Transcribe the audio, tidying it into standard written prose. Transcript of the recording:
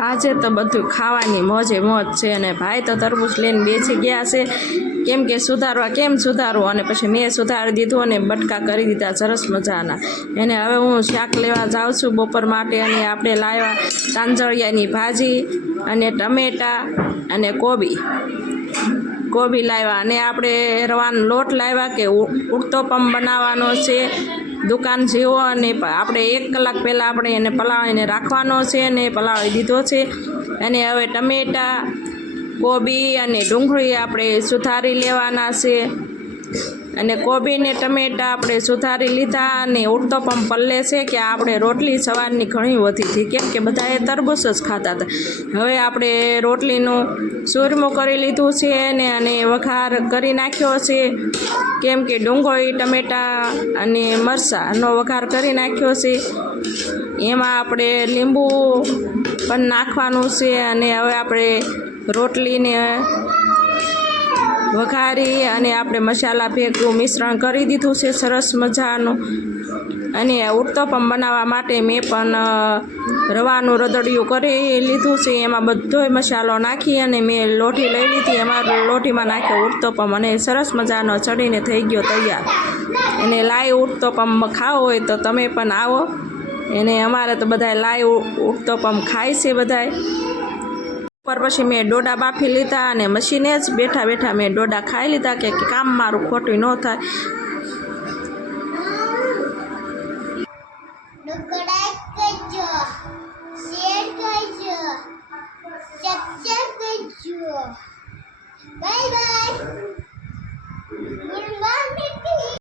આજે તો બધું ખાવાની મોજે મોજ છે અને ભાઈ તો તરબૂચ લઈને બેસી ગયા છે કેમ કે સુધારવા કેમ સુધારવું અને પછી મેં સુધારી દીધું અને બટકા કરી દીધા સરસ મજાના એને હવે હું શાક લેવા જાઉં છું બપોર માટે અને આપણે લાવ્યા તાંજળિયાની ભાજી અને ટમેટા અને કોબી લાવ્યા અને આપણે રવાનો લોટ લાવ્યા કે ઉત્તપમ બનાવવાનો છે દુકાન જેવો અને આપણે 1 કલાક પહેલાં આપણે એને પલાળીને રાખવાનો છે અને પલાળી દીધો છે અને હવે ટમેટા કોબી અને ડુંગળી આપણે સુધારી લેવાના છે અને કોબી ને ટમેટા આપણે સુધારી લીધા અને ઉત્તપમ પલ્લે છે કે આપણે રોટલી સવારની ઘણી વધી હતી કેમ કે બધાએ તરબૂચ જ ખાતા હતા હવે આપણે રોટલીનું ચૂરમું કરી લીધું છે અને વઘાર કરી નાખ્યો છે કેમ કે ડુંગળી ટમેટા અને મરચાંનો વઘાર કરી નાખ્યો છે એમાં આપણે લીંબુ પણ નાખવાનું છે અને હવે આપણે રોટલીને વઘારી અને આપણે મસાલા ભેગું મિશ્રણ કરી દીધું છે સરસ મજાનું અને ઉત્તપમ બનાવવા માટે મેં પણ રવાનું રદડિયું કરી લીધું છે એમાં બધોય મસાલો નાખી અને મેં લોટી લઈ લીધી એમાં લોટીમાં નાખ્યો ઉત્તપમ અને સરસ મજાનો ચડીને થઈ ગયો તૈયાર અને લાઈવ ઉત્તપમ ખાવો હોય તો તમે પણ આવો એને અમારે તો બધાય લાઈવ ઉત્તપમ ખાય છે બધાય પર પછી મેં ડોડા બાફી લીધા અને મશીને જ બેઠા મેં ડોડા ખાઈ લીધા કે કામ મારું ખોટું ન થાય